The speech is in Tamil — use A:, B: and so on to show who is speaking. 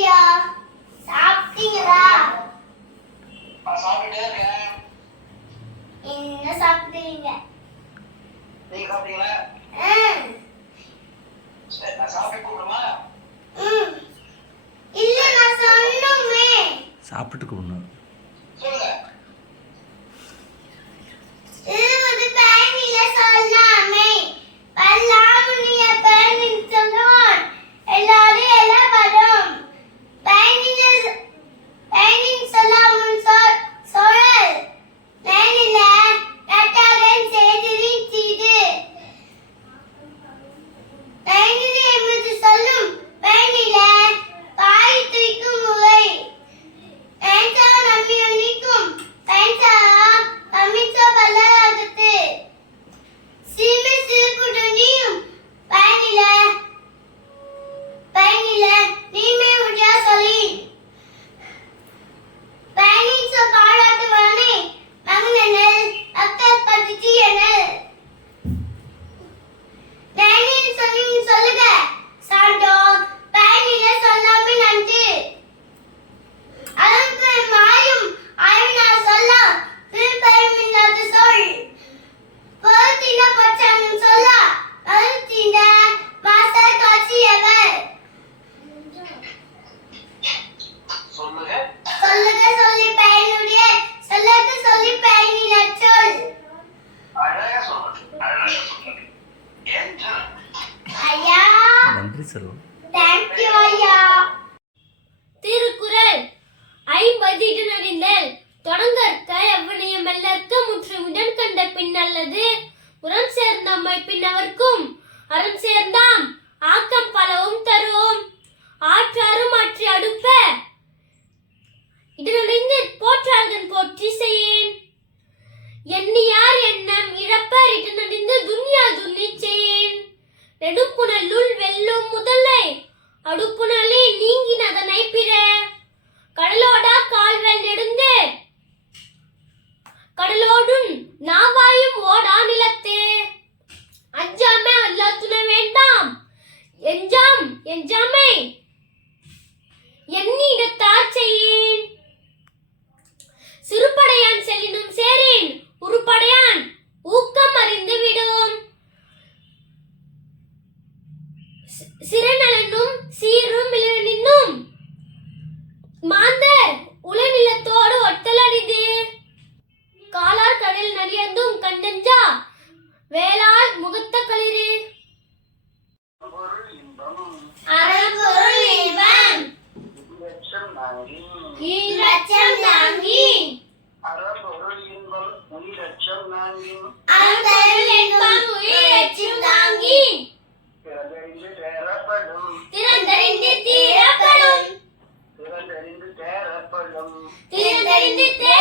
A: ஐயா சாப்பிட்டீங்களா? என்ன சாப்பிட்டீங்க
B: நீங்க சாப்பிட்டீங்களா? சரி நான் சாப்பிட்டு கூப்பிடுமா.
A: இல்ல நான் சொன்னோமே.
C: சாப்பிட்டு கூடணும்
A: பயனில
C: செல்வம்.
A: தேங்க்யூ ஐயா.
D: திருக்குறள். ஐம்பதிடு நடிந்தல் தொடங்கற்க எவ்வனையும் மெல்லற்க முற்றும் இடம் கண்ட பின்னல்லது உரம் சேர்ந்தம்மை பின்னவர்க்கும் அறம் சேர்ந்தாம். ஆக்கம் பலவும் தருவோம். அருள் வெல்லும் முதலை. அடுப்புணலே நீங்கினதனை பிற. கடலோடா கால்வெல் நெடுந்து. கடலோடும் நாவாயும் ஓடா நிலத்தே. அஞ்சாமை அல்லா துணை வேண்டாம். எஞ்சாம் எஞ்சாமை சிறநலனும் சீரும் நின்னும் மாந்தர் உளநிலத்தோடு ஒட்டலரிது காலார் கடல் நடியந்தும் கண்டஞ்சா வேளால் முகத்த களிறு
B: பொருள் இன்பம்
A: அறப்பொருள் இன்பம்.
B: லட்சம் நாங்கி
A: லட்சம் தாங்கி.
B: அறப்பொருள் இன்பம் லட்சம் நாங்கி
A: அறப்பொருள் இன்பம் உயிர் லட்சம் தாங்கி. தேரப்படும் திறந்தறிந்து தேரப்படும் திறந்தறிந்து தேரப்படும் திறந்தறிந்து தேர